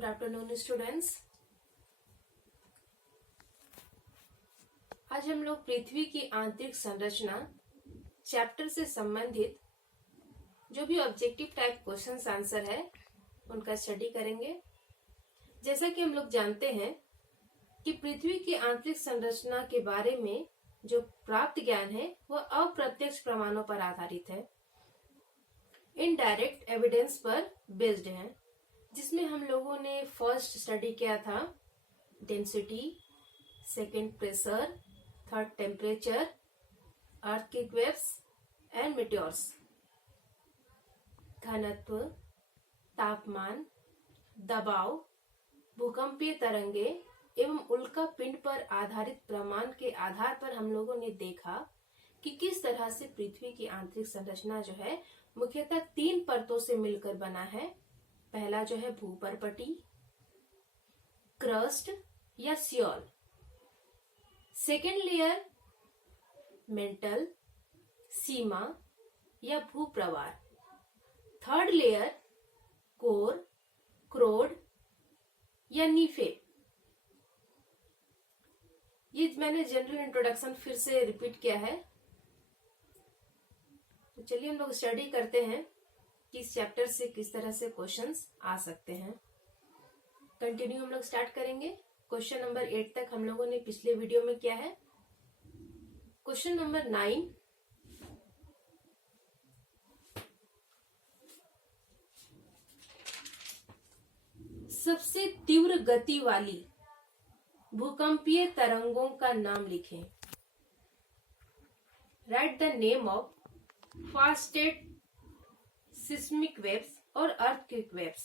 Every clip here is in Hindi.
Good afternoon students. आज हम लोग पृथ्वी की आंतरिक संरचना चैप्टर से संबंधित जो भी ऑब्जेक्टिव टाइप क्वेश्चंस आंसर है उनका स्टडी करेंगे। जैसा कि हम लोग जानते हैं कि पृथ्वी की आंतरिक संरचना के बारे में जो प्राप्त ज्ञान है वह अप्रत्यक्ष प्रमाणों पर आधारित है, इनडायरेक्ट एविडेंस पर बेस्ड है, जिसमें हम लोगों ने फर्स्ट स्टडी किया था density, second pressure, third temperature, earthquake waves and meteors, घनत्व, तापमान, दबाव, भूकंपीय तरंगे एवं उल्का पिंड पर आधारित प्रमाण के आधार पर हम लोगों ने देखा कि किस तरह से पृथ्वी की आंतरिक संरचना जो है मुख्यतः 3 परतों से मिलकर बना है। पहला जो है भूपर्पटी, क्रस्ट या सियोल, सेकेंड लेयर मेंटल, सीमा या भूप्रवार, थर्ड लेयर कोर, क्रोड या नीफे। ये मैंने जनरल इंट्रोडक्शन फिर से रिपीट किया है। तो चलिए हम लोग स्टडी करते हैं कि इस चैप्टर से किस तरह से क्वेश्चंस आ सकते हैं। कंटिन्यू हम लोग स्टार्ट करेंगे। क्वेश्चन नंबर 8 तक हम लोगों ने पिछले वीडियो में किया है। क्वेश्चन नंबर 9, सबसे तीव्र गति वाली भूकंपीय तरंगों का नाम लिखें। Write the name of fastest seismic waves और earthquake waves.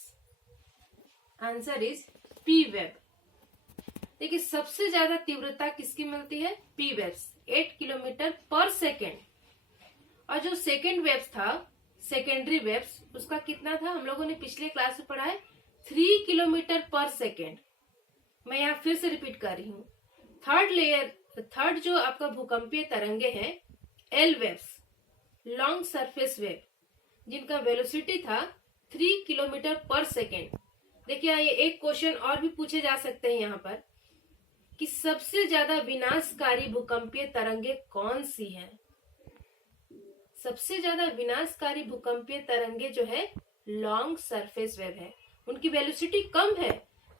Answer is P wave. देखिए सबसे ज्यादा तीव्रता किसकी मिलती है? P waves, 8 kilometre per second. और जो सेकेंड वेव्स था, सेकेंडरी वेव्स, उसका कितना था? हम लोगों ने पिछले क्लास में पढ़ा है 3 किलोमीटर पर सेकेंड। मैं यहाँ फिर से रिपीट कर रही हूँ। थर्ड जो आपका भूकंपीय तरंगे हैं, L waves, long surface wave, जिनका वेलोसिटी था 3 किलोमीटर पर सेकेंड। देखिए ये एक क्वेश्चन और भी पूछे जा सकते हैं यहाँ पर कि सबसे ज्यादा विनाशकारी भूकंपीय तरंगे कौन सी हैं? सबसे ज्यादा विनाशकारी भूकंपीय तरंगे जो है लॉन्ग सरफेस वेव है। उनकी वेलोसिटी कम है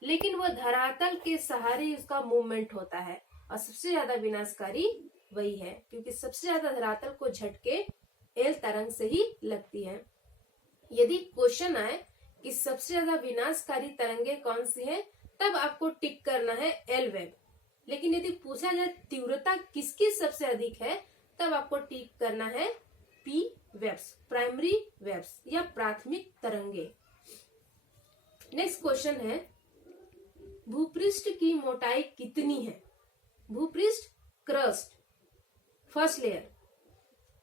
लेकिन वह धरातल के सहारे उसका मूवमेंट होता है और सबसे ज्यादा विनाशकारी वही है, क्योंकि सबसे ज्यादा धरातल को झटके एल तरंग से ही लगती है। यदि क्वेश्चन आए कि सबसे ज्यादा विनाशकारी तरंगे कौन सी हैं, तब आपको टिक करना है एल वेव। लेकिन यदि पूछा जाए तीव्रता किसकी सबसे अधिक है, तब आपको टिक करना है पी वेव्स, प्राइमरी वेव्स या प्राथमिक तरंगे। नेक्स्ट क्वेश्चन है, भूपृष्ठ की मोटाई कितनी है? भूपृष्ठ, crust, first layer.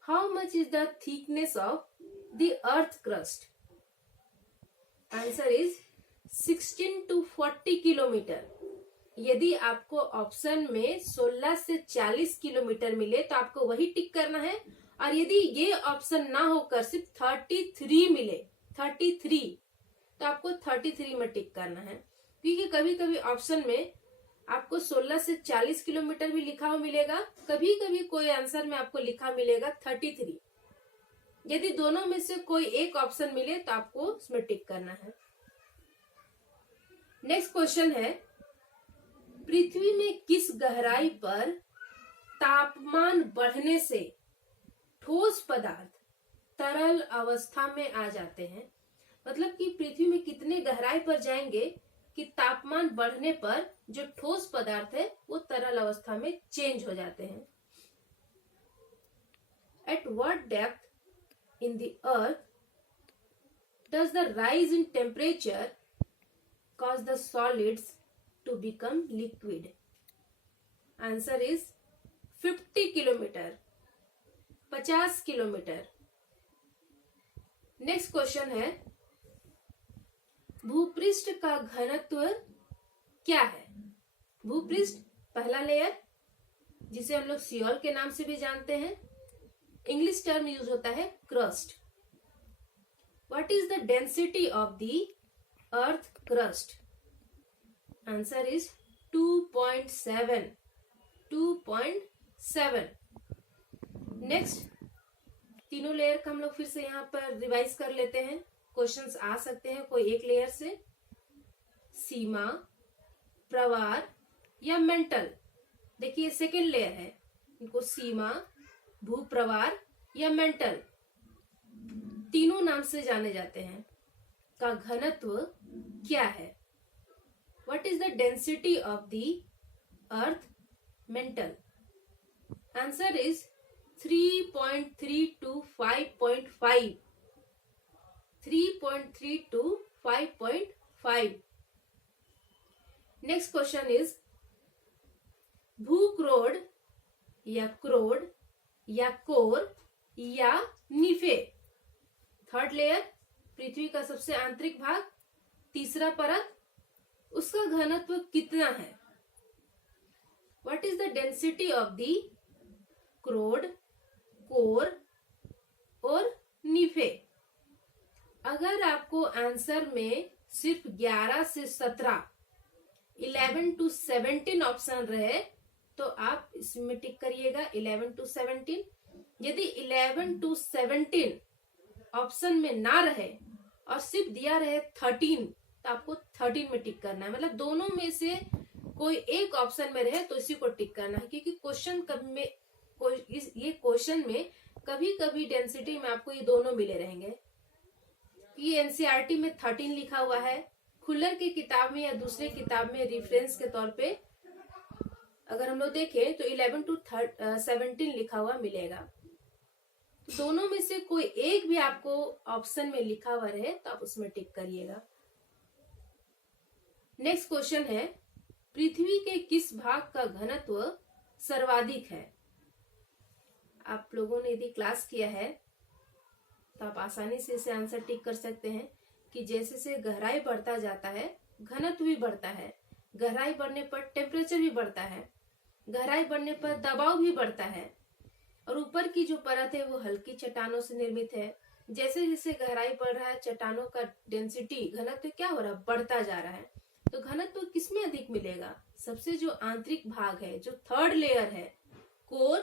How much is the thickness of the earth crust? Answer is 16 to 40 kilometre. यदि आपको ऑप्शन में 16 से 40 किलोमीटर मिले तो आपको वही टिक करना है, और यदि ये ऑप्शन ना होकर सिर्फ 33 मिले, 33, तो आपको 33 में टिक करना है। क्योंकि कभी कभी ऑप्शन में आपको 16 से 40 किलोमीटर भी लिखा हुआ मिलेगा, कभी कभी कोई आंसर में आपको लिखा मिलेगा 33। यदि दोनों में से कोई एक ऑप्शन मिले तो आपको उसमें टिक करना है। नेक्स्ट क्वेश्चन है, पृथ्वी में किस गहराई पर तापमान बढ़ने से ठोस पदार्थ तरल अवस्था में आ जाते हैं? मतलब कि पृथ्वी में कितने गहराई पर जाएंगे कि तापमान बढ़ने पर जो ठोस पदार्थ है वो तरल अवस्था में चेंज हो जाते हैं। At what depth in the earth does the rise in temperature cause the solids to become liquid? Answer is 50 kilometre, 50 kilometre. Next question है, भूपृष्ठ का घनत्व क्या है? भूपृष्ठ, पहला लेयर, जिसे हम लोग सियोल के नाम से भी जानते हैं, इंग्लिश टर्म यूज होता है crust. What is the density of the earth crust? Answer is 2.7. 2.7. Next, तीनों लेयर का हम लोग फिर से यहाँ पर रिवाइज कर लेते हैं. क्वेश्चंस आ सकते हैं कोई एक लेयर से. सीमा, प्रवार या मेंटल. देखिए सेकेंड लेयर है, इनको सीमा, भूप्रवार या मेंटल तीनों नाम से जाने जाते हैं. का घनत्व क्या है? What is the density of the earth mantle? Answer is 3.3 to 5.5. 3.3 to 5.5. Next question is भूक्रोड या क्रोड या कोर या निफे. थर्ड लेयर, पृथ्वी का सबसे आंतरिक भाग, तीसरा परत, उसका घनत्व कितना है? What is the density of the क्रोड, कोर और निफे? अगर आपको आंसर में सिर्फ 11 से 17, 11 to 17 ऑप्शन रहे तो आप इसमें टिक करिएगा 11 to 17. यदि 11 to 17 ऑप्शन में ना रहे और सिर्फ दिया रहे 13 तो आपको 13 में टिक करना है. मतलब दोनों में से कोई एक ऑप्शन में रहे तो इसी को टिक करना है, क्योंकि ये क्वेश्चन में कभी कभी डेंसिटी में आपको ये दोनों मिले रहेंगे. ये एनसीईआरटी में 13 लिखा हुआ है, खुल्लर की किताब में या दूसरे किताब में रेफरेंस के तौर पे अगर हम लोग देखें तो 11 to 17 लिखा हुआ मिलेगा. दोनों में से कोई एक भी आपको ऑप्शन में लिखा हुआ रहे तो आप उसमें टिक करिएगा. नेक्स्ट क्वेश्चन है, पृथ्वी के किस भाग का घनत्व सर्वाधिक है? आप लोगों ने यदि क्लास किया है तो आप आसानी से इसे आंसर टिक कर सकते हैं कि जैसे से गहराई बढ़ता जाता है घनत्व भी बढ़ता है. गहराई बढ़ने पर टेम्परेचर भी बढ़ता है, गहराई बढ़ने पर दबाव भी बढ़ता है, और ऊपर की जो परत है वो हल्की चट्टानों से निर्मित है. जैसे जैसे गहराई बढ़ रहा है चट्टानों का डेंसिटी, घनत्व क्या हो रहा है? बढ़ता जा रहा है. तो घनत्व किसमें अधिक मिलेगा? सबसे जो आंतरिक भाग है, जो थर्ड लेयर है, कोर,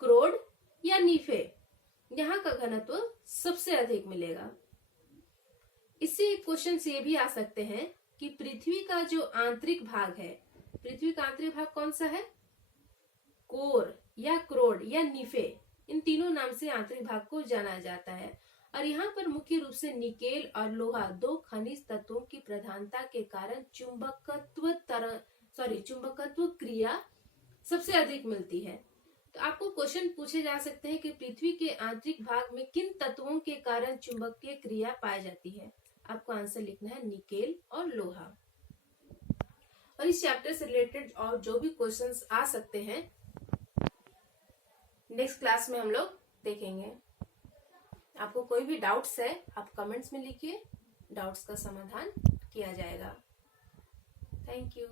क्रोड या नीफे, यहाँ का घनत्व सबसे अधिक मिलेगा. इससे एक क्वेश्चन ये भी आ सकते हैं कि पृथ्वी का जो आंतरिक भाग है, पृथ्वी का आंतरिक भाग कौन सा है? कोर या क्रोड या निफे, इन तीनों नाम से आंतरिक भाग को जाना जाता है. और यहाँ पर मुख्य रूप से निकेल और लोहा, दो खनिज तत्वों की प्रधानता के कारण चुंबकत्व क्रिया सबसे अधिक मिलती है. तो आपको क्वेश्चन पूछे जा सकते हैं कि पृथ्वी के आंतरिक भाग में किन तत्वों के कारण चुंबकीय क्रिया पाई जाती है? आपको आंसर लिखना है निकेल और लोहा. और इस चैप्टर से रिलेटेड और जो भी क्वेश्चंस आ सकते हैं नेक्स्ट क्लास में हम लोग देखेंगे. आपको कोई भी डाउट्स है आप कमेंट्स में लिखिए, डाउट्स का समाधान किया जाएगा. Thank you.